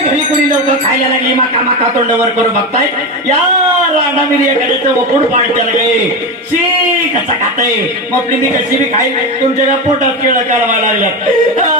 घरी कुणी लोक खायला लागली माका माका तोंडावर करू बघताय या राणा मिरी वकूड पाडते लगे शी कसा खाताय मग मी कशी बी खाईल तुमच्या पोटात केळं काढवायला लागल्या